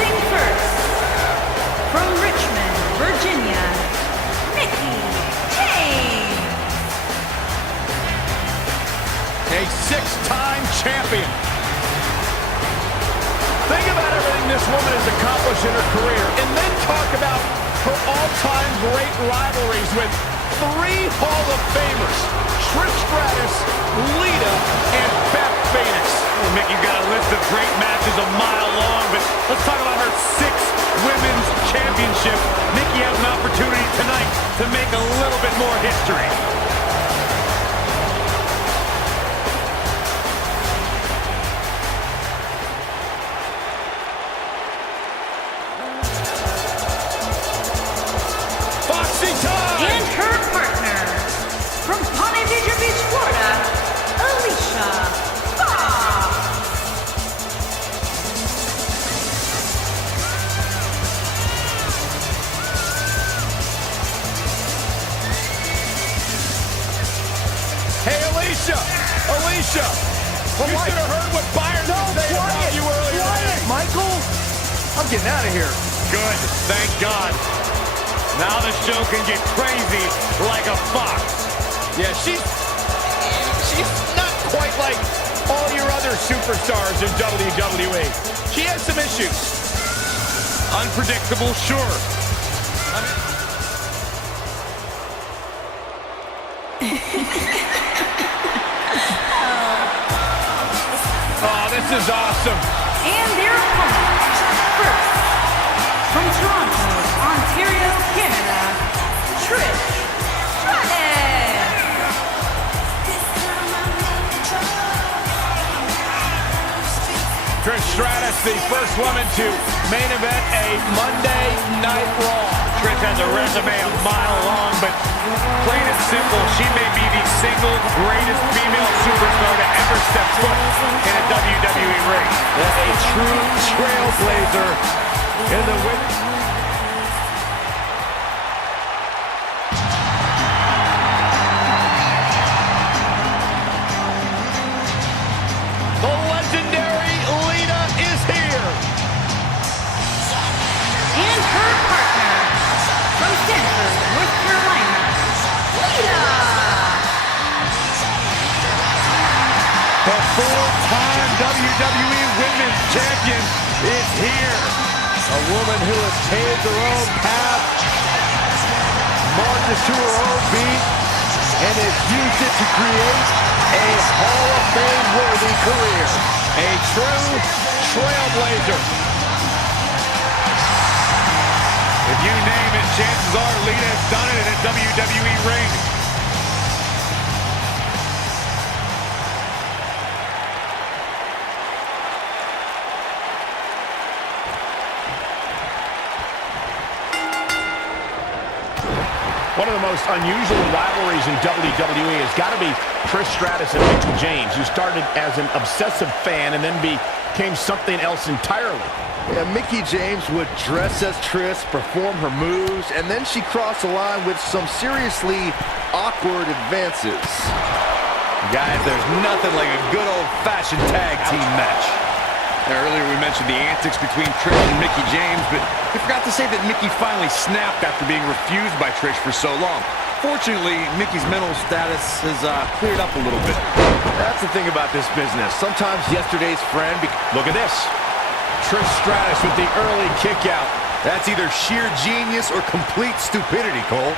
Presenting first, from Richmond, Virginia, Mickie James. A six-time champion. Think about everything this woman has accomplished in her career, and then talk about her all-time great rivalries with three Hall of Famers: Trish Stratus, Lita, and Beth Phoenix. Well, Mick, you've got a list of great matches a mile long, but let's talk about her 6 women's championships. Mickie has an opportunity tonight to make a little bit more history. And her partner, from Ponte Vedra Beach, Florida, Alicia Fox. Hey, Alicia! Alicia! You should have heard what Byron was saying about you earlier today. Michael, I'm getting out of here. Good, thank God. Now the show can get crazy like a fox. Yeah, she's not quite like all your other superstars in WWE. She has some issues. Unpredictable, sure. Oh, this is awesome. And their opponent, first, from Toronto, Ontario, Canada, Trish Stratus. Trish Stratus, the first woman to main event a Monday Night Raw. Trish has a resume a mile long, but plain and simple, she may be the single greatest female superstar to ever step foot in a WWE ring. That's a true trailblazer in the women's. The legendary Lita is here. And her partner, from Stanford, North Carolina, Lita. The four-time WWE Women's Champion is here. A woman who has paved her own path, marches to her own beat, and has used it to create a Hall of Fame-worthy career. A true trailblazer. If you name it, chances are Lita has done it in a WWE ring. One of the most unusual rivalries in WWE has got to be Trish Stratus and Mickie James, who started as an obsessive fan and then became something else entirely. Yeah, Mickie James would dress as Trish, perform her moves, and then she crossed the line with some seriously awkward advances. Guys, there's nothing like a good old-fashioned tag team match. Earlier we mentioned the antics between Trish and Mickie James, but we forgot to say that Mickie finally snapped after being refused by Trish for so long. Fortunately, Mickie's mental status has cleared up a little bit. That's the thing about this business. Sometimes yesterday's friend... Look at this. Trish Stratus with the early kick out. That's either sheer genius or complete stupidity, Cole.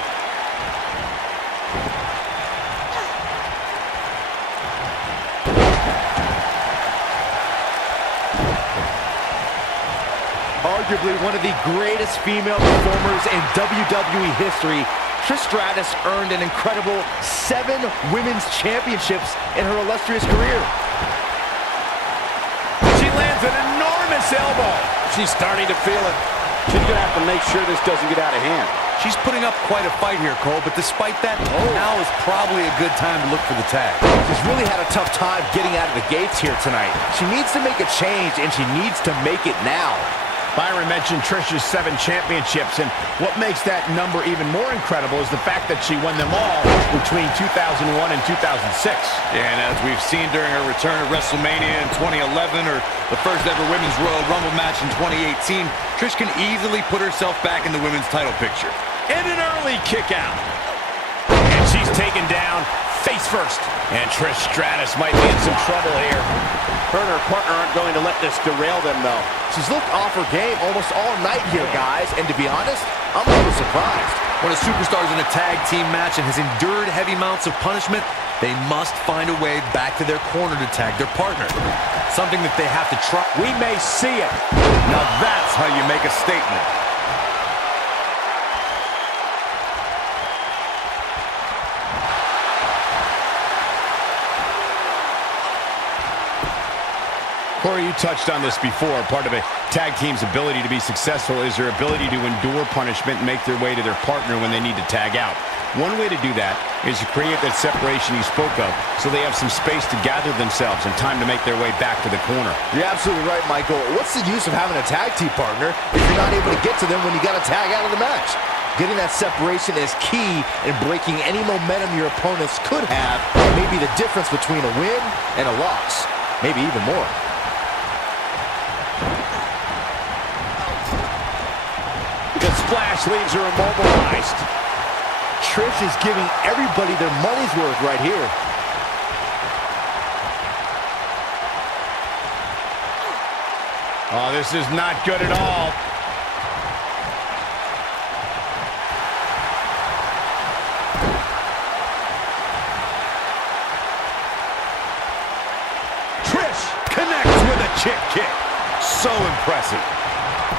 Arguably one of the greatest female performers in WWE history, Trish Stratus earned an incredible 7 women's championships in her illustrious career. She lands an enormous elbow. She's starting to feel it. She's going to have to make sure this doesn't get out of hand. She's putting up quite a fight here, Cole, but despite that, now is probably a good time to look for the tag. She's really had a tough time getting out of the gates here tonight. She needs to make a change, and she needs to make it now. Byron mentioned Trish's 7 championships, and what makes that number even more incredible is the fact that she won them all between 2001 and 2006. Yeah, and as we've seen during her return at WrestleMania in 2011 or the first ever Women's Royal Rumble match in 2018, Trish can easily put herself back in the women's title picture. And an early kick out. And she's taken down face first. And Trish Stratus might be in some trouble here. Her and her partner aren't going to let this derail them, though. She's looked off her game almost all night here, guys. And to be honest, I'm a little surprised. When a superstar's in a tag team match and has endured heavy amounts of punishment, they must find a way back to their corner to tag their partner. Something that they have to try. We may see it. Now that's how you make a statement. Corey, you touched on this before. Part of a tag team's ability to be successful is their ability to endure punishment and make their way to their partner when they need to tag out. One way to do that is to create that separation you spoke of so they have some space to gather themselves and time to make their way back to the corner. You're absolutely right, Michael. What's the use of having a tag team partner if you're not able to get to them when you got to tag out of the match? Getting that separation is key in breaking any momentum your opponents could have, maybe the difference between a win and a loss, maybe even more. The splash leaves her immobilized. Trish is giving everybody their money's worth right here. Oh, this is not good at all. Trish connects with a chip kick. So impressive.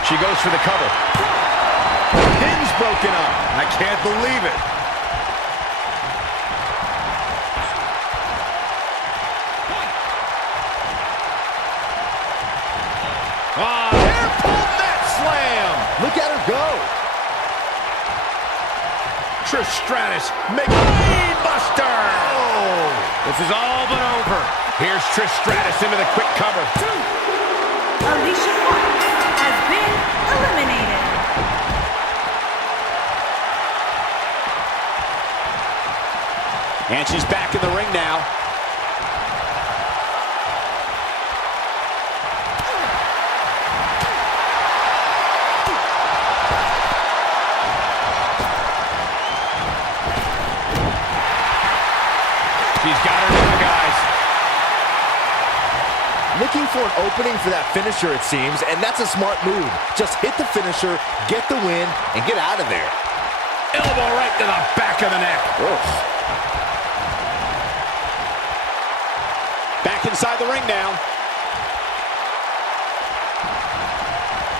She goes for the cover. Pin's broken up. I can't believe it. Hairpin net slam. Look at her go. Trish Stratus making buster. Oh, this is all but over. Here's Trish Stratus into the quick cover. Alicia Fox has been eliminated. And she's back in the ring now. She's got her now, guys. Looking for an opening for that finisher, it seems, and that's a smart move. Just hit the finisher, get the win, and get out of there. Elbow right to the back of the neck. Oof. Back inside the ring now.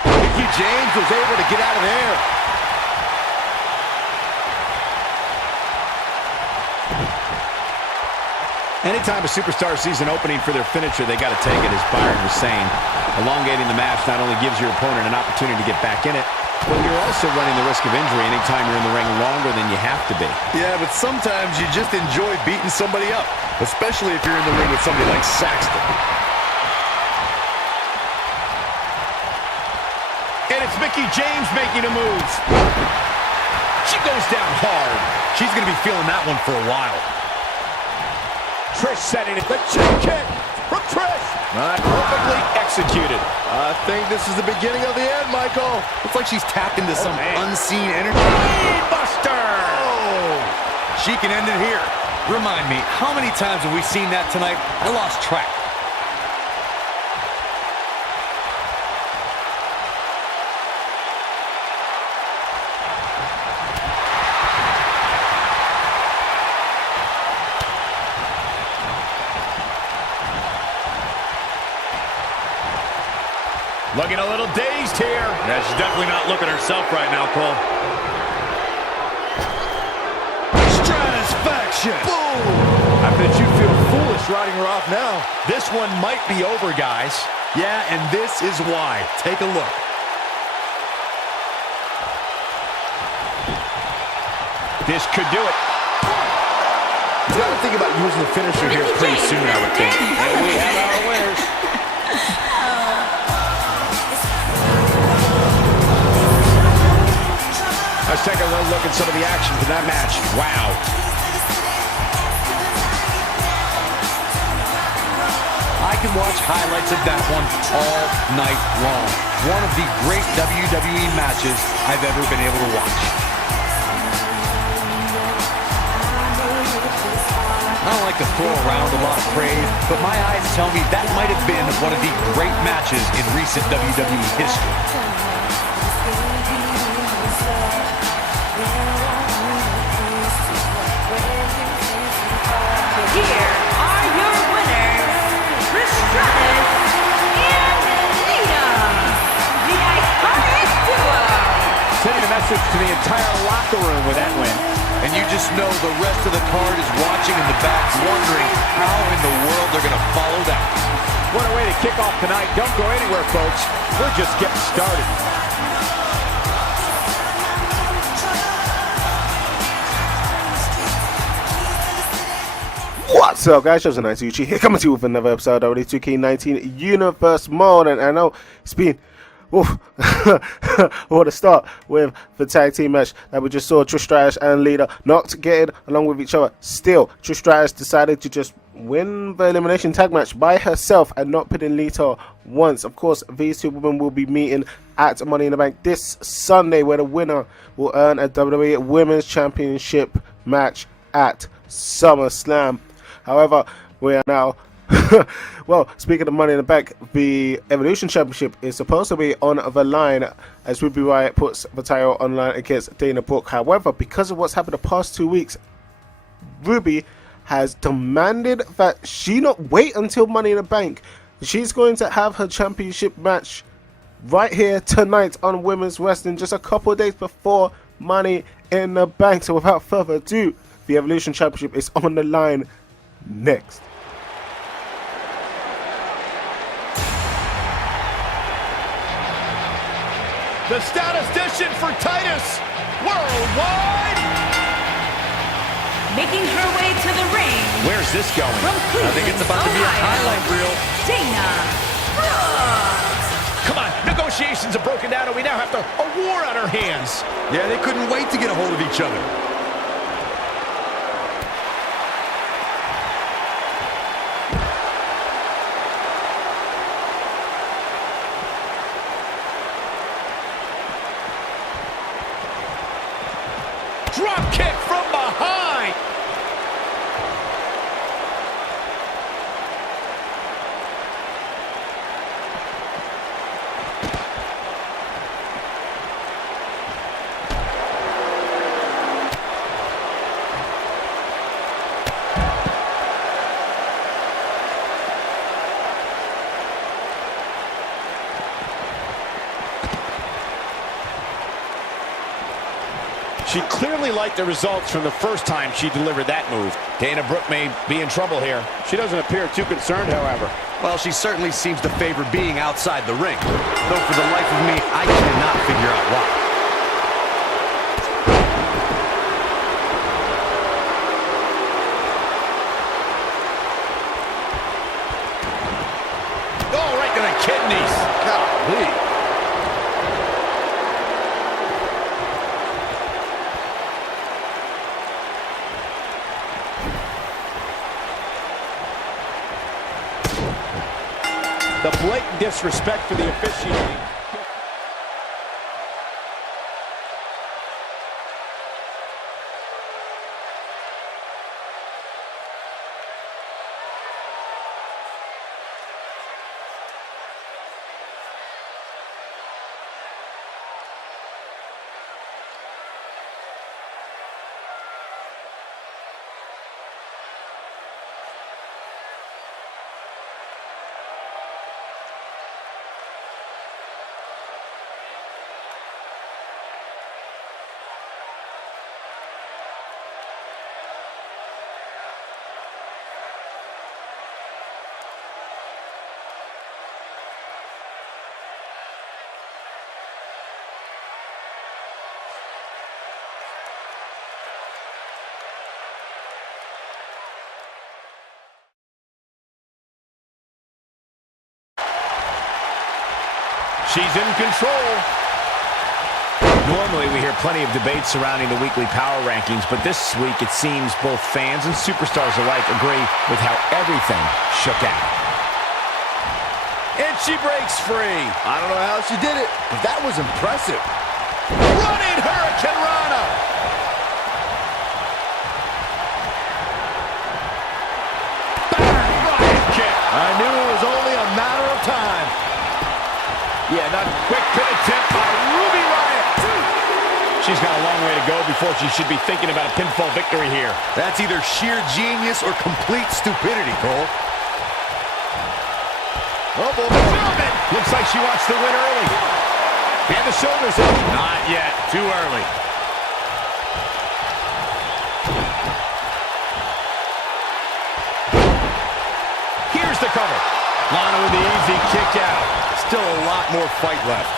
Mickey James was able to get out of there. Anytime a superstar sees an opening for their finisher, they got to take it, as Byron was saying. Elongating the match not only gives your opponent an opportunity to get back in it, but you're also running the risk of injury anytime you're in the ring longer than you have to be. Yeah, but sometimes you just enjoy beating somebody up, especially if you're in the ring with somebody like Saxton. And it's Mickey James making a move. She goes down hard. She's going to be feeling that one for a while. Trish setting it. The chip kick from Trish. Perfectly executed. I think this is the beginning of the end, Michael. Looks like she's tapped into some unseen energy. Buster! Oh, she can end it here. Remind me, how many times have we seen that tonight? I lost track. Looking a little dazed here. Yeah, she's definitely not looking herself right now, Cole. Stratisfaction! Boom! I bet you feel foolish riding her off now. This one might be over, guys. Yeah, and this is why. Take a look. This could do it. You got to think about using the finisher here pretty soon, I would think. And we have our winners. Let's take a little look at some of the action from that match. Wow. I can watch highlights of that one all night long. One of the great WWE matches I've ever been able to watch. I don't like to throw around a lot of praise, but my eyes tell me that might have been one of the great matches in recent WWE history. Here are your winners, Trish Stratus and Nina, the Iconic Duo. Sending a message to the entire locker room with that win. And you just know the rest of the card is watching in the back, wondering how in the world they're going to follow that. What a way to kick off tonight. Don't go anywhere, folks. We're just getting started. What's up, guys? Joseph Nice Uchi here, coming to you with another episode of the 2K19 Universe Mode. And I know it's been what a start with the tag team match that we just saw. Trish Stratus and Lita not getting along with each other. Still, Trish Stratus decided to just win the elimination tag match by herself and not pitting Lita once. Of course, these two women will be meeting at Money in the Bank this Sunday, where the winner will earn a WWE Women's Championship match at SummerSlam. However, we are now well, speaking of Money in the Bank, the Evolution Championship is supposed to be on the line as Ruby Riott puts the title online against Dana Brooke. However, because of what's happened the past 2 weeks, Ruby has demanded that she not wait until Money in the Bank. She's going to have her championship match right here tonight on Women's Wrestling, just a couple of days before Money in the Bank. So without further ado, the Evolution Championship is on the line next. The statistician for Titus Worldwide. Making her way to the ring Where's this going? from Cleveland, I think it's about to be a Ohio, highlight reel. Dana Brooke. Come on, negotiations have broken down and we now have a war on our hands. Yeah, they couldn't wait to get a hold of each other. Drop kick from behind. She clearly liked the results from the first time she delivered that move. Dana Brooke may be in trouble here. She doesn't appear too concerned, however. Well, she certainly seems to favor being outside the ring. Though for the life of me, I cannot figure out why. Oh, right to the kidneys. Golly. The blatant disrespect for the officiating. She's in control. Normally we hear are plenty of debates surrounding the weekly power rankings, but this week it seems both fans and superstars alike agree with how everything shook out. And she breaks free. I don't know how she did it, but that was impressive. Running Hurricane Rana. Riot kick. I knew it was only a matter of time. Yeah, not quick pin attempt by Ruby Riott. She's got a long way to go before she should be thinking about a pinfall victory here. That's either sheer genius or complete stupidity, Cole. Oh, boy. Looks like she wants to win early. And the shoulders up. Not yet. Too early. Here's the cover. Lana with the easy kick out. Still a lot more fight left.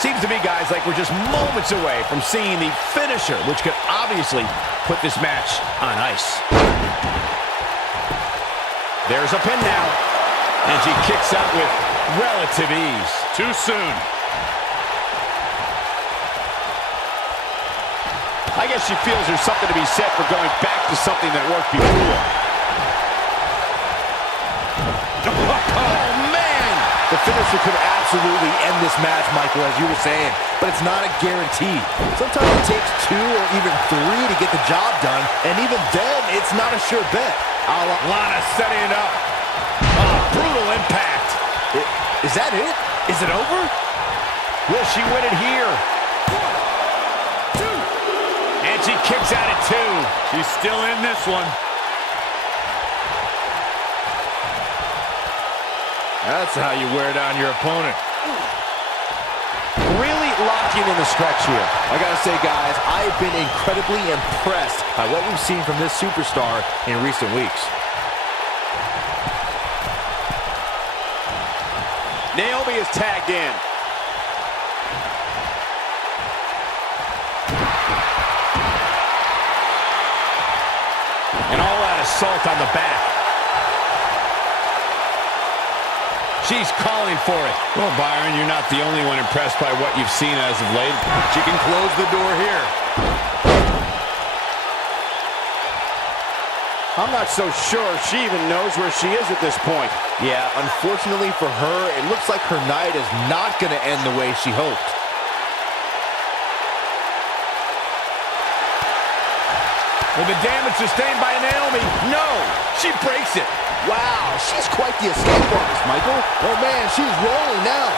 Seems to me, guys, like we're just moments away from seeing the finisher, which could obviously put this match on ice. There's a pin now. And she kicks out with relative ease. Too soon. I guess she feels there's something to be said for going back to something that worked before. Oh, man! The finisher could absolutely end this match, Michael, as you were saying, but it's not a guarantee. Sometimes it takes 2 or even 3 to get the job done, and even then, it's not a sure bet. Lana setting it up. Oh, brutal impact. Is that it? Is it over? Will she win it here? 1, 2. And she kicks out at 2. She's still in this one. That's how you wear down your opponent. Really locking in the stretch here. I gotta say, guys, I've been incredibly impressed by what we've seen from this superstar in recent weeks. Naomi is tagged in. And all-out assault on the back. She's calling for it. Well, Byron, you're not the only one impressed by what you've seen as of late. She can close the door here. I'm not so sure she even knows where she is at this point. Yeah, unfortunately for her, it looks like her night is not going to end the way she hoped. With the damage sustained by Naomi. No, she breaks it. Wow, she's quite the escape artist, Michael. Oh, man, she's rolling now.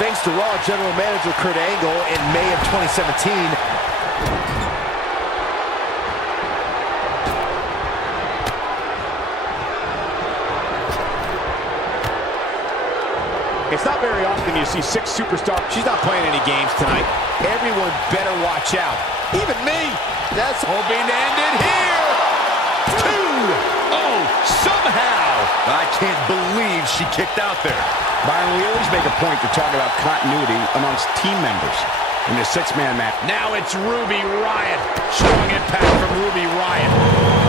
Thanks to Raw General Manager Kurt Angle in May of 2017. It's not very often you see 6 superstars. She's not playing any games tonight. Everyone better watch out. Even me. That's hoping to end it here. 2. Oh, somehow. I can't believe she kicked out there. Byron, we always make a point to talk about continuity amongst team members in the 6-man match. Now it's Ruby Riott. Strong impact from Ruby Riott.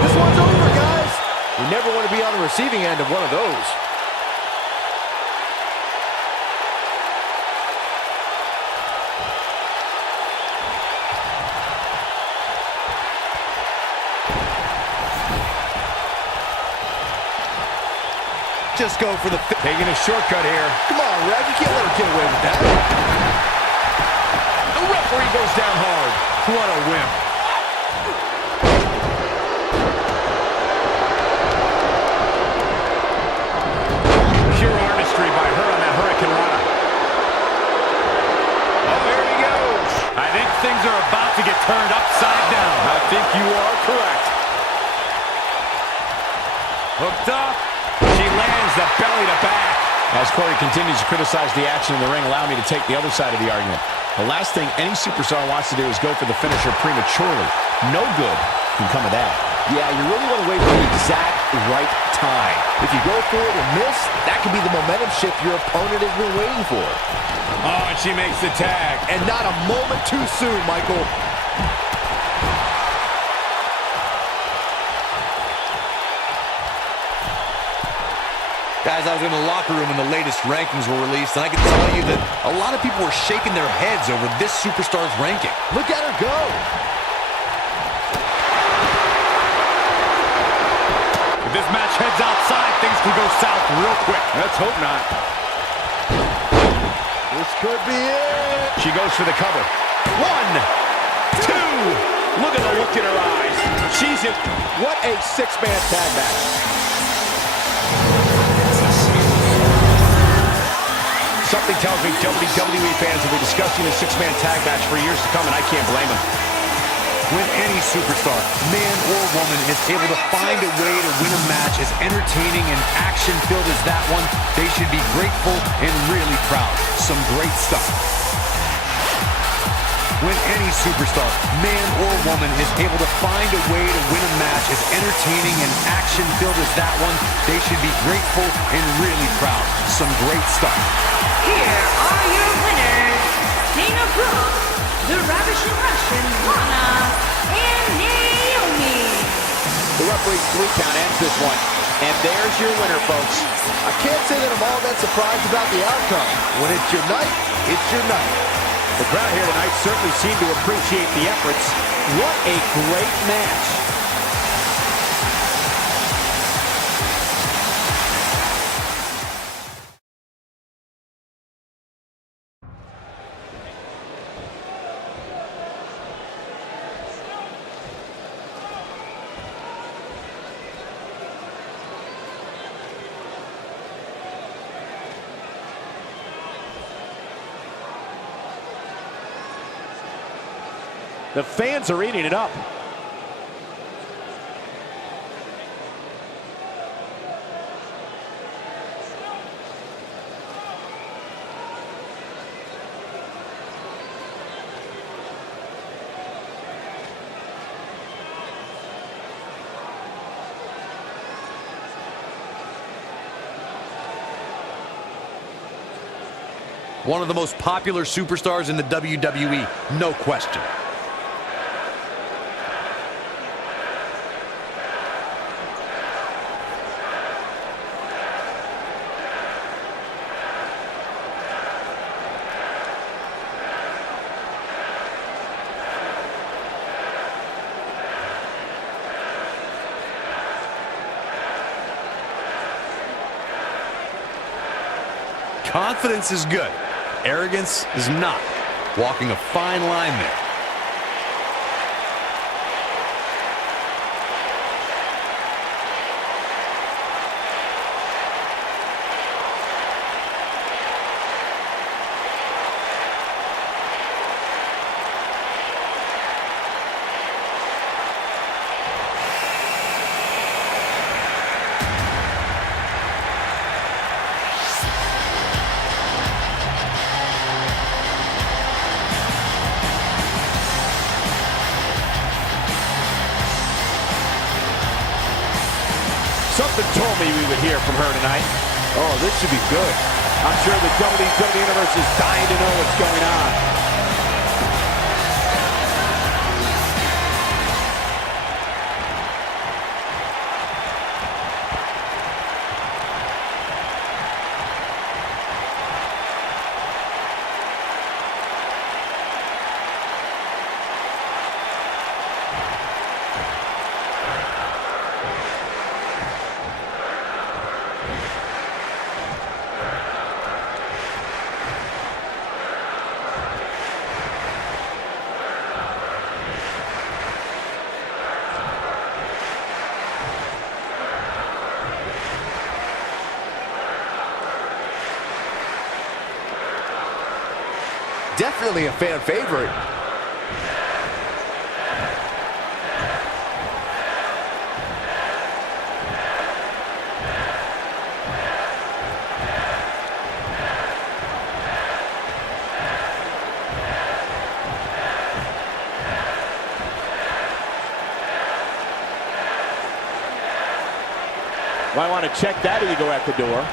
This one's over, guys. We never want to be on the receiving end of one of those. Just go for the... Taking a shortcut here. Come on, Reg, you can't let her get away with that. The referee goes down hard. What a wimp. Pure artistry by her on that Hurricane Rana. Oh, there he goes. I think things are about to get turned upside down. I think you are correct. Hooked up. She lands the belly to back. As Corey continues to criticize the action in the ring, allow me to take the other side of the argument. The last thing any superstar wants to do is go for the finisher prematurely. No good can come of that. Yeah, you really want to wait for the exact right time. If you go for it and miss, that could be the momentum shift your opponent has been waiting for. Oh, and she makes the tag. And not a moment too soon, Michael. Guys, I was in the locker room when the latest rankings were released, and I can tell you that a lot of people were shaking their heads over this superstar's ranking. Look at her go. If this match heads outside, things could go south real quick. Let's hope not. This could be it. She goes for the cover. 1, 2. Look at the look in her eyes. She's in. What a six-man tag match. Something tells me WWE fans will be discussing a six-man tag match for years to come, and I can't blame them. When any superstar, man or woman, is able to find a way to win a match as entertaining and action-filled as that one, they should be grateful and really proud. Some great stuff. When any superstar, man or woman, is able to find a way to win a match as entertaining and action-filled as that one, they should be grateful and really proud. Some great stuff. Here are your winners, Dana Brooke, the Ravishing Russian, Lana, and Naomi. The referee's 3 count ends this one. And there's your winner, folks. I can't say that I'm all that surprised about the outcome. When it's your night, it's your night. The crowd here tonight certainly seemed to appreciate the efforts. What a great match. The fans are eating it up. One of the most popular superstars in the WWE, no question. Confidence is good. Arrogance is not. Walking a fine line there. Something told me we would hear from her tonight. Oh, this should be good. I'm sure the WWE Universe is dying to know what's going on. Definitely a fan favorite. Might want to check that as you go out the door.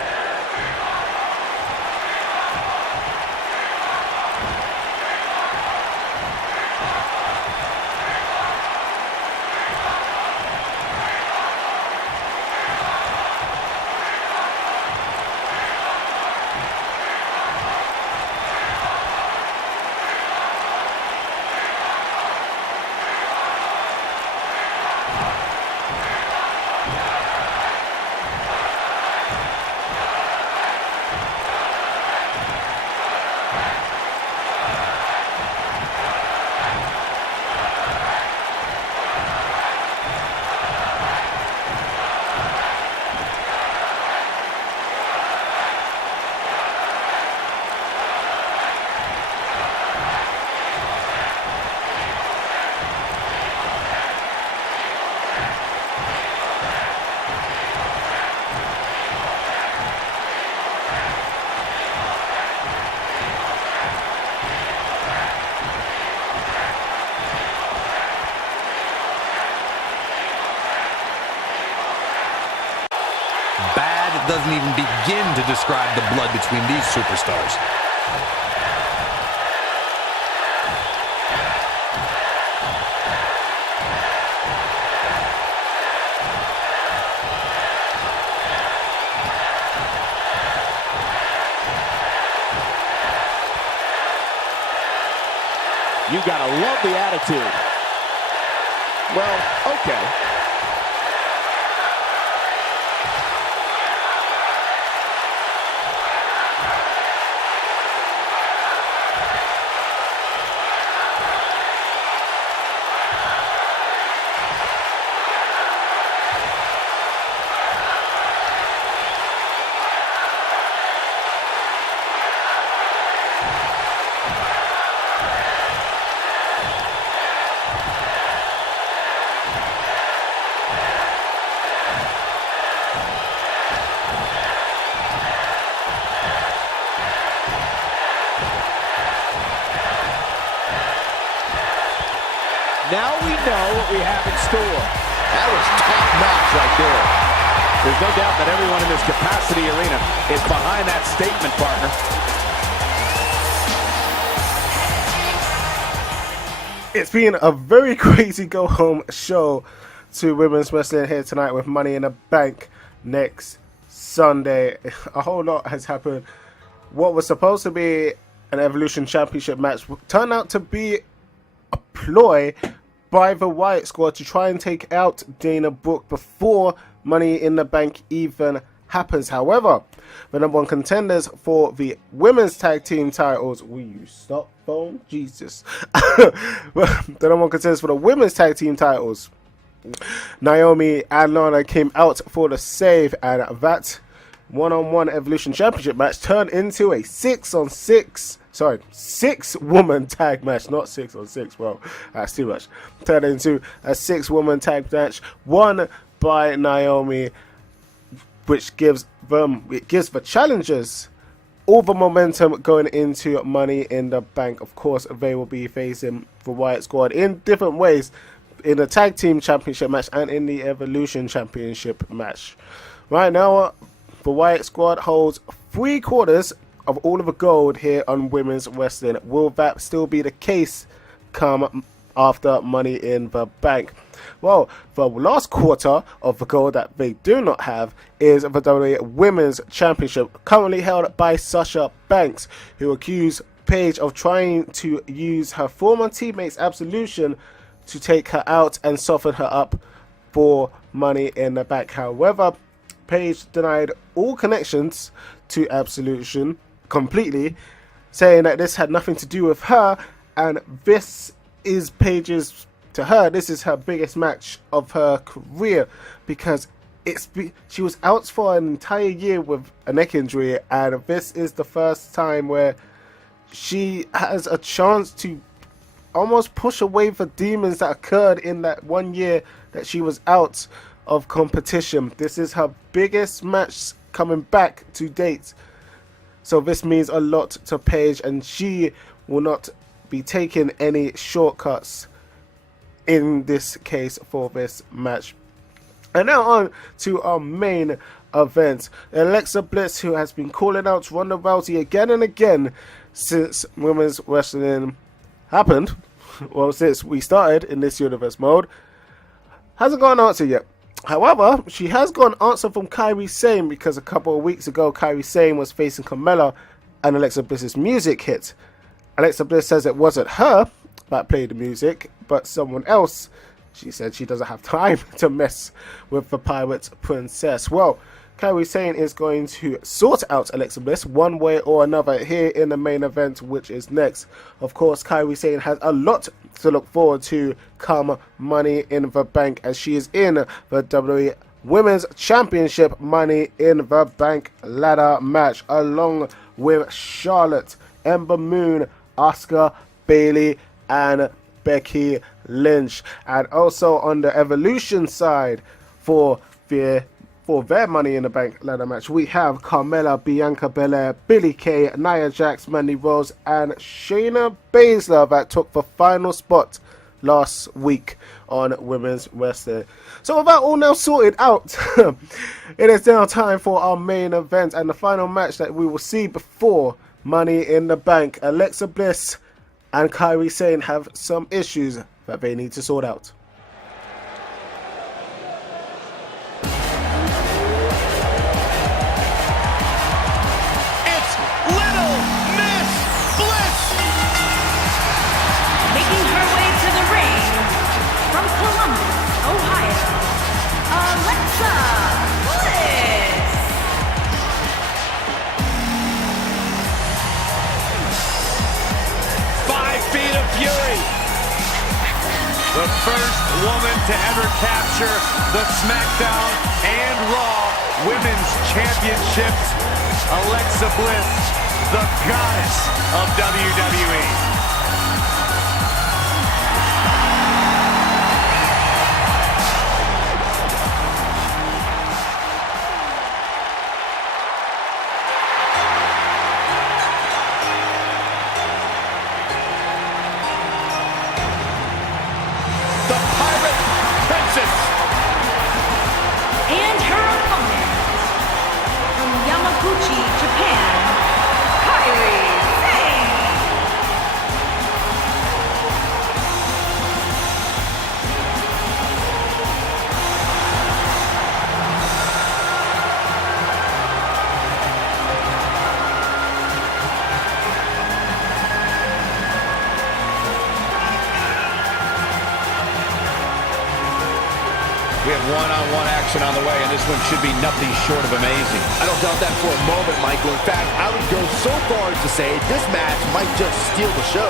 doesn't even begin to describe the blood between these superstars. You gotta love the attitude. Well, okay. Now we know what we have in store. That was top-notch right there. There's no doubt that everyone in this capacity arena is behind that statement, partner. It's been a very crazy go-home show to women's wrestling here tonight with Money in the Bank next Sunday. A whole lot has happened. What was supposed to be an Evolution Championship match turned out to be a ploy by the Wyatt Squad to try and take out Dana Brooke before Money in the Bank even happens. However, the number one contenders for the women's tag team titles, will you stop, phone? Jesus. The number one contenders for the women's tag team titles, Naomi and Lana, came out for the save, and that one-on-one Evolution Championship match turned into a 6-woman tag match, not 6-on-6. Well, that's too much. Turned into a 6-woman tag match won by Naomi, which gives the challengers all the momentum going into Money in the Bank. Of course, they will be facing the Wyatt Squad in different ways in the tag team championship match and in the Evolution Championship match. Right now, the Wyatt Squad holds 3/4 of all of the gold here on women's wrestling. Will that still be the case come after Money in the Bank? Well, the last quarter of the gold that they do not have is the WWE Women's Championship, currently held by Sasha Banks, who accused Paige of trying to use her former teammate's Absolution to take her out and soften her up for Money in the Bank. However, Paige denied all connections to Absolution completely, saying that this had nothing to do with her, and this is Paige's, to her, this is her biggest match of her career, because she was out for an entire year with a neck injury, and this is the first time where she has a chance to almost push away the demons that occurred in that 1 year that she was out of competition. This is her biggest match coming back to date, so this means a lot to Paige, and she will not be taking any shortcuts in this case for this match. And now on to our main event. Alexa Bliss, who has been calling out Ronda Rousey again and again since women's wrestling happened, well, since we started in this universe mode, hasn't got an answer yet. However, she has got an answer from Kairi Sane, because a couple of weeks ago Kairi Sane was facing Carmella and Alexa Bliss's music hit. Alexa Bliss says it wasn't her that played the music, but someone else. She said she doesn't have time to mess with the Pirate Princess. Well, Kairi Sane is going to sort out Alexa Bliss one way or another here in the main event, which is next. Of course, Kairi Sane has a lot to look forward to come Money in the Bank, as she is in the WWE Women's Championship Money in the Bank ladder match, along with Charlotte, Ember Moon, Asuka, Bayley, and Becky Lynch. And also on the Evolution side for their Money in the Bank ladder match, we have Carmella, Bianca Belair, Billie Kay, Nia Jax, Mandy Rose, and Shayna Baszler that took the final spot last week on Women's Wrestling. So with that all now sorted out, it is now time for our main event and the final match that we will see before Money in the Bank. Alexa Bliss and Kairi Sane have some issues that they need to sort out. Making her way to the ring from Columbus, Ohio, Alexa Bliss. 5 feet of fury. The first woman to ever capture the SmackDown and Raw Women's Championships. Alexa Bliss, the goddess of WWE. And her opponent from Yamaguchi, Japan, Kairi Sane. We have one-on-one action on the way, and this one should be nothing short of amazing. I don't doubt that for a moment, Michael. In fact, I would go so far as to say this match might just steal the show.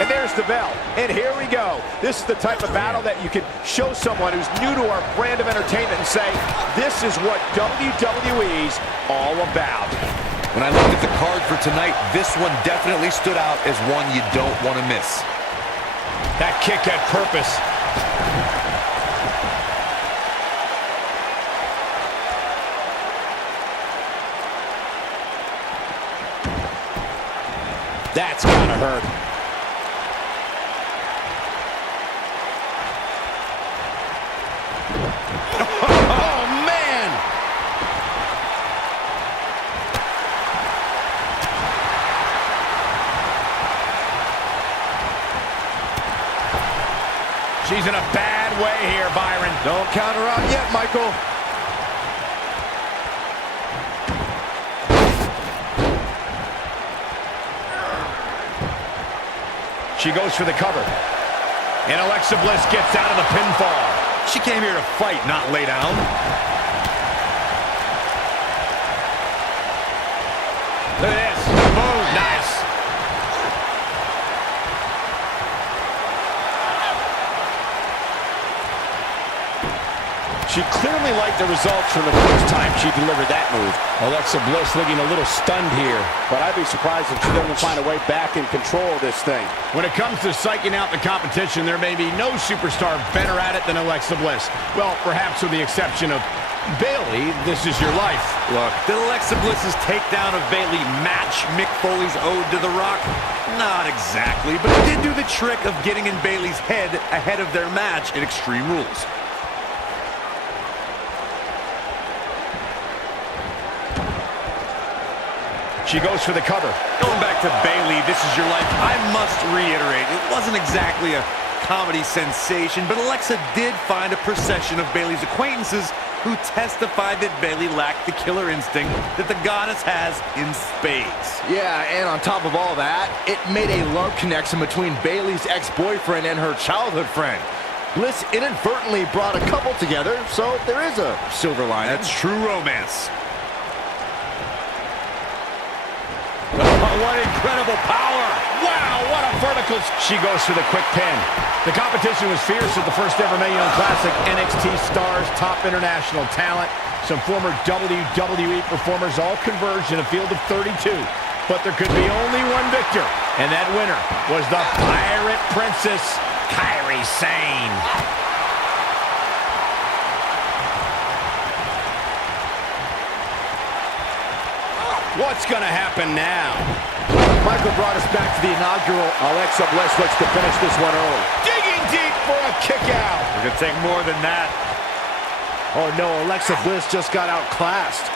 And there's the bell. And here we go. This is the type of battle that you can show someone who's new to our brand of entertainment and say, this is what WWE's all about. When I looked at the card for tonight, this one definitely stood out as one you don't want to miss. That kick had purpose. That's gotta hurt. Oh, man! She's in a bad way here, Byron. Don't count her out yet, Michael. She goes for the cover. And Alexa Bliss gets out of the pinfall. She came here to fight, not lay down. Look at this. Boom. Nice. She clearly liked the results from the first time she delivered that move. Alexa Bliss looking a little stunned here. But I'd be surprised if she doesn't find a way back in control of this thing. When it comes to psyching out the competition, there may be no superstar better at it than Alexa Bliss. Well, perhaps with the exception of Bayley, this is your life. Look, did Alexa Bliss's takedown of Bayley match Mick Foley's ode to The Rock? Not exactly, but it did do the trick of getting in Bayley's head ahead of their match in Extreme Rules. She goes for the cover. Going back to Bayley, this is your life. I must reiterate, it wasn't exactly a comedy sensation, but Alexa did find a procession of Bayley's acquaintances who testified that Bayley lacked the killer instinct that the goddess has in spades. Yeah, and on top of all that, it made a love connection between Bayley's ex-boyfriend and her childhood friend. Bliss inadvertently brought a couple together, so there is a silver lining. That's true romance. Oh, what incredible power. Wow, what a vertical. She goes for the quick pin. The competition was fierce at the first ever Mae Young Classic. NXT stars, top international talent, some former WWE performers all converged in a field of 32. But there could be only one victor, and that winner was the Pirate Princess, Kairi Sane. What's going to happen now? Michael brought us back to the inaugural. Alexa Bliss looks to finish this one early. Digging deep for a kick out. We're going to take more than that. Oh no, Alexa Bliss just got outclassed.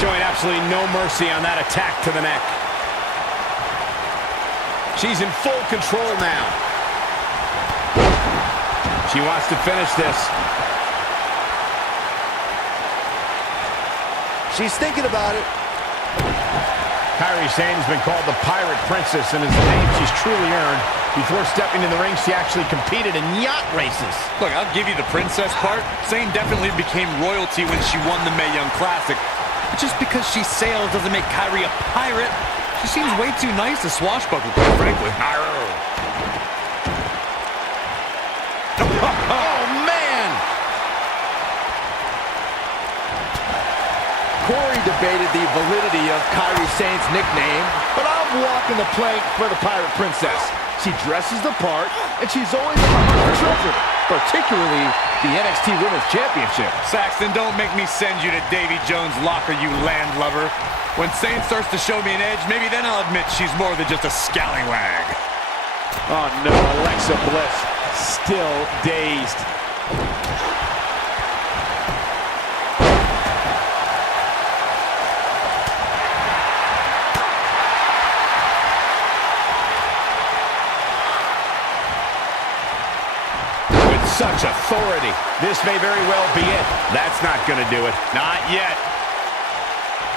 Showing absolutely no mercy on that attack to the neck. She's in full control now. She wants to finish this. She's thinking about it. Kairi Sane has been called the Pirate Princess, and is a name she's truly earned. Before stepping in the ring, she actually competed in yacht races. Look, I'll give you the princess part. Sane definitely became royalty when she won the Mae Young Classic. But just because she sails doesn't make Kairi a pirate. She seems way too nice to swashbuckle, quite frankly. Oh, man! Corey debated the validity of Kairi Sane's nickname, but I'm walking the plank for the Pirate Princess. She dresses the part, and she's always on the hunt for treasure, particularly the NXT Women's Championship. Saxton, don't make me send you to Davy Jones' locker, you landlubber. When Sane starts to show me an edge, maybe then I'll admit she's more than just a scallywag. Oh no, Alexa Bliss still dazed. Such authority. This may very well be it. That's not going to do it. Not yet.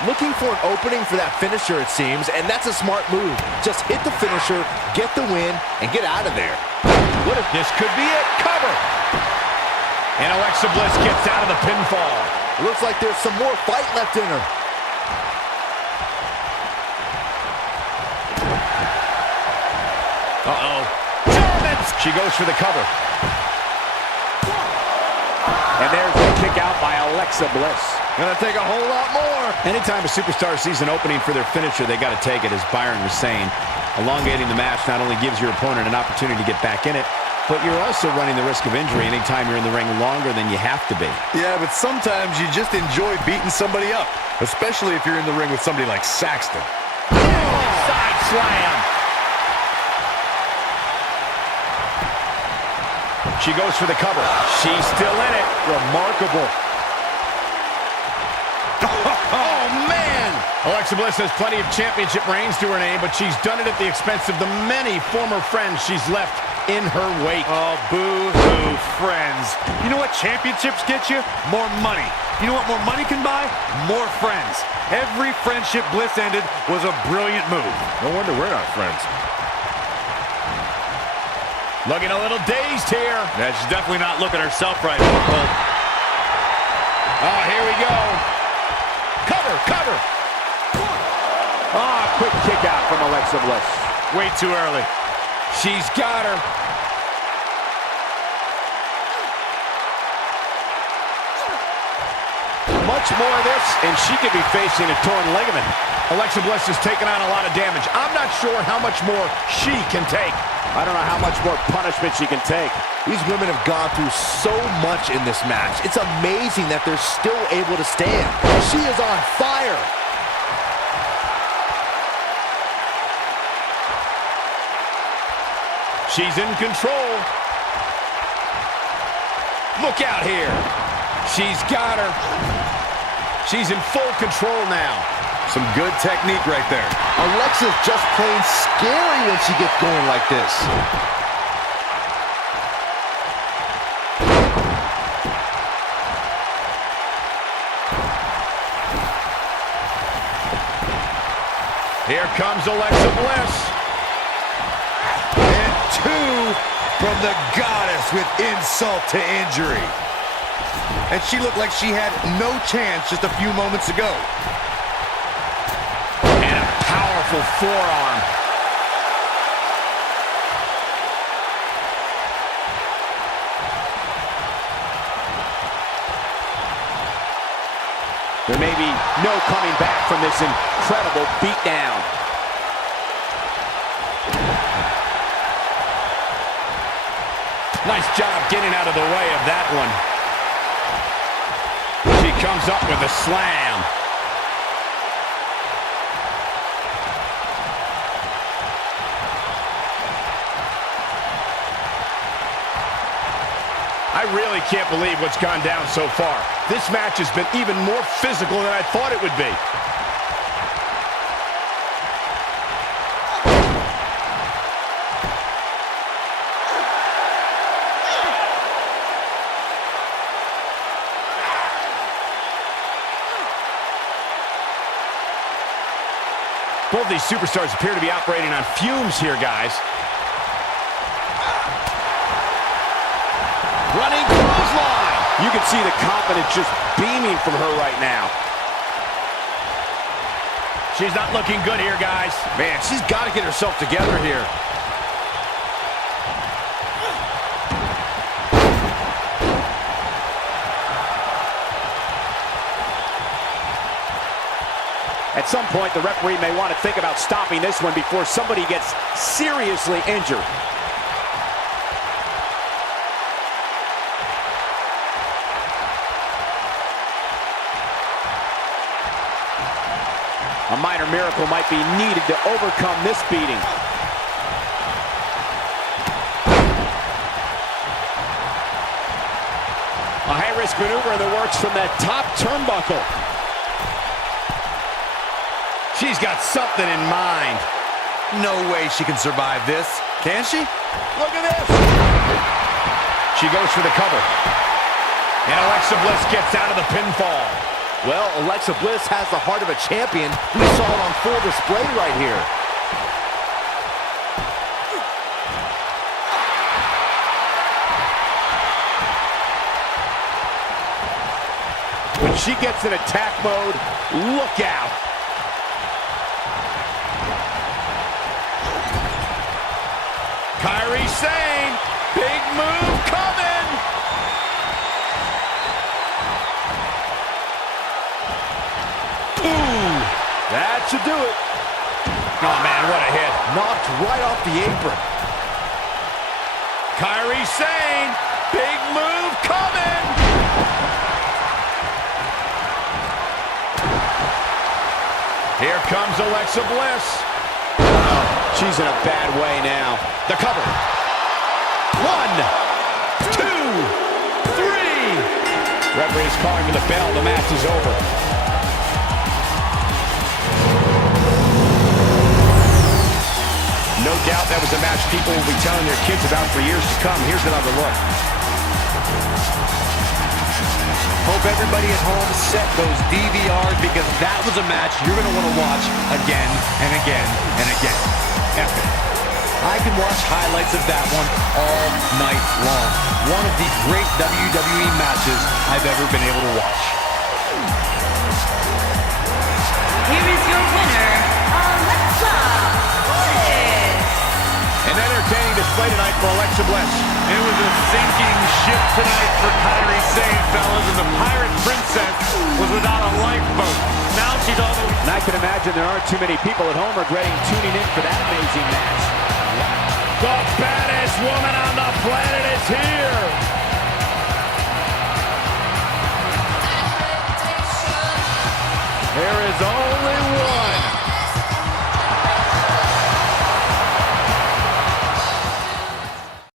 Looking for an opening for that finisher, it seems, and that's a smart move. Just hit the finisher, get the win, and get out of there. What if this could be it? Cover! And Alexa Bliss gets out of the pinfall. Looks like there's some more fight left in her. Uh-oh. Germans! She goes for the cover. And there's the kick out by Alexa Bliss. Gonna take a whole lot more. Anytime a superstar sees an opening for their finisher, they got to take it, as Byron was saying. Elongating the match not only gives your opponent an opportunity to get back in it, but you're also running the risk of injury anytime you're in the ring longer than you have to be. Yeah, but sometimes you just enjoy beating somebody up, especially if you're in the ring with somebody like Saxton. Side slam. She goes for the cover. She's still in it. Remarkable. Oh, man! Alexa Bliss has plenty of championship reigns to her name, but she's done it at the expense of the many former friends she's left in her wake. Oh, boo-hoo, friends. You know what championships get you? More money. You know what more money can buy? More friends. Every friendship Bliss ended was a brilliant move. No wonder we're not friends. Looking a little dazed here. Yeah, she's definitely not looking herself right now, Cole. Oh, here we go. Cover, cover. Ah, quick kick out from Alexa Bliss. Way too early. She's got her. Much more of this, and she could be facing a torn ligament. Alexa Bliss has taken on a lot of damage. I'm not sure how much more she can take. I don't know how much more punishment she can take. These women have gone through so much in this match. It's amazing that they're still able to stand. She is on fire. She's in control. Look out here. She's got her. She's in full control now. Some good technique right there. Alexa's just plain scary when she gets going like this. Here comes Alexa Bliss. And 2 from the goddess with insult to injury. And she looked like she had no chance just a few moments ago. And a powerful forearm. There may be no coming back from this incredible beatdown. Nice job getting out of the way of that one. She comes up with a slam. I really can't believe what's gone down so far. This match has been even more physical than I thought it would be. Both these superstars appear to be operating on fumes here, guys. Running clothesline. You can see the confidence just beaming from her right now. She's not looking good here, guys. Man, she's got to get herself together here. At some point, the referee may want to think about stopping this one before somebody gets seriously injured. A minor miracle might be needed to overcome this beating. A high-risk maneuver in the works from that top turnbuckle. She's got something in mind. No way she can survive this. Can she? Look at this. She goes for the cover. And Alexa Bliss gets out of the pinfall. Well, Alexa Bliss has the heart of a champion. We saw it on full display right here. When she gets in attack mode, look out. Kairi Sane, big move coming. Ooh, that should do it. Oh, man, what a hit. Knocked right off the apron. Kairi Sane, big move coming. Here comes Alexa Bliss. She's in a bad way now. The cover. 1, 2, 3. Referee is calling for the bell. The match is over. No doubt that was a match people will be telling their kids about for years to come. Here's another look. Hope everybody at home set those DVRs because that was a match you're going to want to watch again and again and again. Epic. I can watch highlights of that one all night long. One of the great WWE matches I've ever been able to watch. Here is your winner, Alexa Bliss. An entertaining display tonight for Alexa Bliss. It was a sinking ship tonight for Kairi Sane, fellas, and the Pirate Princess was without a lifeboat. Now she's on the... And I can imagine there aren't too many people at home regretting tuning in for that amazing match. The baddest woman on the planet is here. There is